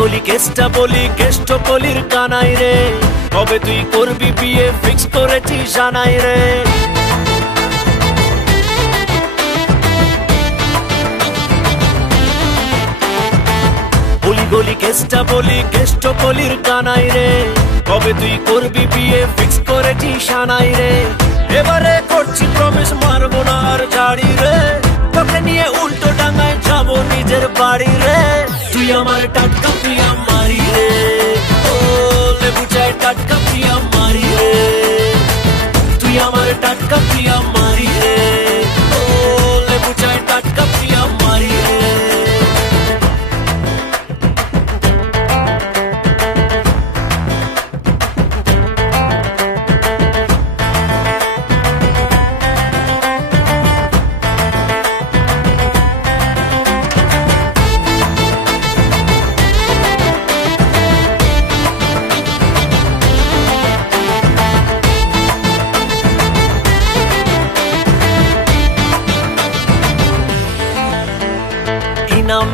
গলি কেষ্টা বলি কেষ্ট কলির কানাই রে, কবে তুই করবি বিয়ে ফিক্স করেছি জানাই রে। গলি কেষ্টা বলি কেষ্ট কলির কানাই রে, কবে তুই করবি বিয়ে ফিক্স করেছি জানাই রে। এবারে করছি প্রমিস মারবো না আর ঝাড়ি রে, তোকে নিয়ে উল্টো ডাঙায় যাবো নিজের বাড়ি রে। তুই আমার টাটকা প্রিয়া মারি রে, ও লেবু চাই টাটকা প্রিয়া মারি রে। তুই আমার টাটকা প্রিয়া মারি রে, ও লেবু চাই টাটকা প্রিয়া মারি রে।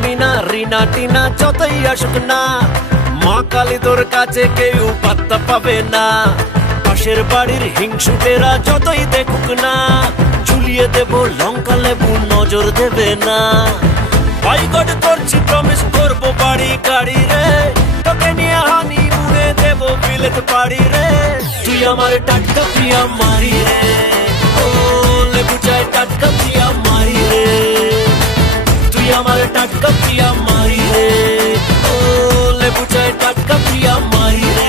মিনা রিনা টিনা যতই আসুক না, মা কালী তোর কাছে কেউ পাত্তা পাবে না। পাশের বাড়ির হিংসুটেরা যতই দেখুক না, ঝুলিয়ে দেব লঙ্কা লেবু নজর দেবে না। বাইগড করছি প্রমিস করবো বাড়ি গাড়ি রে, তোকে নিয়ে হানি মুড়ে দেব বিলেত পাড়ি রে। তুই আমার টাটকা প্রিয়া মারি রে, ও লেবু চাই টাটকা প্রিয়া মারি রে। তুই আমার টাটকা প্রিয়া মারি রে, ও লেবু চাই টাটকা প্রিয়া মারি রে।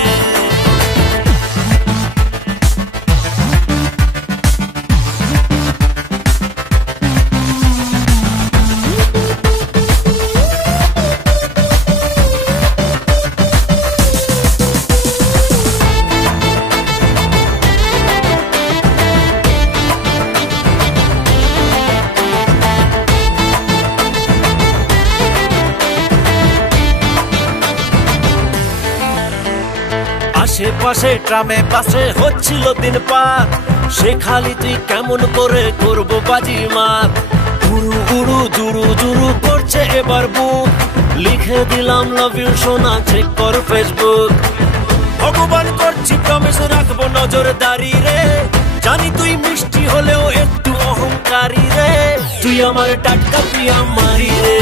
আশেপাশে ট্রামে পাশে হচ্ছিল দিন পার, সে খালি তুই কেমন করে করবো বাজি মার। গুরু গুরু জুরু জুরু করছে এবার বুক, লিখে দিলাম লাভ ইউ সোনা চেক কর ফেসবুক। ভগবান করছি প্রমিস রাখবো নজরদারি রে, জানি তুই মিষ্টি হলেও একটু অহংকারী রে। তুই আমার টাটকা প্রিয়া মারি রে,